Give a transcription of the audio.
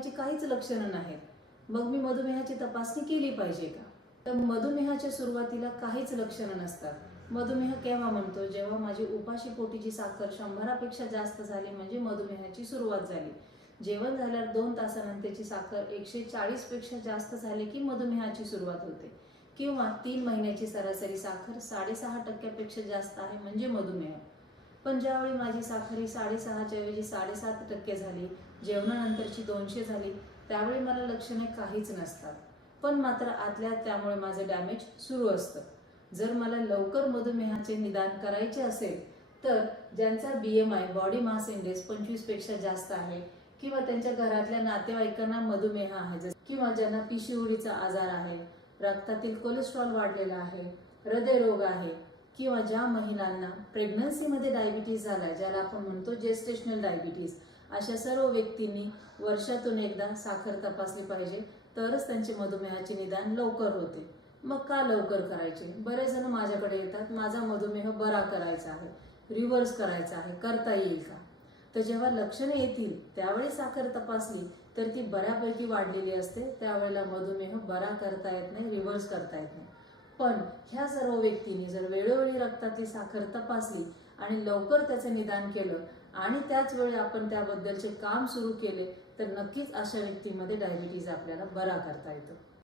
मधुमेहाची काहीच लक्षणं नाहीत, मग मी मधुमेहाची तपासणी केली पाहिजे का? तर मधुमेहाच्या सुरुवातीला काहीच लक्षणं नसतात. मधुमेह केव्हा म्हणतो? जेव्हा माझी उपाशी पोटीची साखर 100पेक्षा जास्त झाली म्हणजे मधुमेहाची सुरुवात झाली. जेवण झाल्यावर 2 तासानंतरची साखर 140 पेक्षा जास्त झाली की मधुमेहाची सुरुवात होते. किंवा 3 महिन्याची सरासरी साखर 6.5% जास्त आहे म्हणजे मधुमेह. पण ज्यावेळी माझी साखर ही 6.5च्या ऐवजी 7.5% झाली, जेवणानंतरची 200 झाली, त्यावेळी मला लक्षणे काहीच नसतात. पण मात्र आतल्या त्यामुळे माझं डॅमेज सुरू असतं. जर मला लवकर मधुमेहाचे निदान करायचे असेल तर ज्यांचा BMI बॉडी मास इंडेक्स 25पेक्षा जास्त आहे किंवा त्यांच्या घरातल्या नातेवाईकांना मधुमेह आहे किंवा ज्यांना PCODचा आजार आहे, रक्तातील कोलेस्ट्रॉल वाढलेला आहे, हृदयरोग आहे किंवा ज्या महिलांना प्रेग्नन्सीमध्ये डायबिटीज झाला ज्याला आपण म्हणतो जेस्टेशनल डायबिटीज, अशा सर्व व्यक्तींनी वर्षातून एकदा साखर तपासली पाहिजे, तरच त्यांचे मधुमेहाचे निदान लवकर होते. मग का लवकर करायचे? बरेच जण माझ्याकडे येतात, माझा मधुमेह बरा करायचा आहे, रिव्हर्स करायचा आहे, करता येईल का? तर जेव्हा लक्षणे येतील त्यावेळी साखर तपासली तर ती बऱ्यापैकी वाढलेली असते, त्यावेळेला मधुमेह बरा करता येत नाही, रिव्हर्स करता येत नाही. पण ह्या सर्व व्यक्तींनी जर वेळोवेळी रक्ताची साखर तपासली आणि लवकर त्याचं निदान केलं आणि त्याच वेळी आपण त्याबद्दलचे काम सुरू केले तर नक्कीच अशा व्यक्तींमध्ये डायबिटीज आपल्याला बरा करता येतो.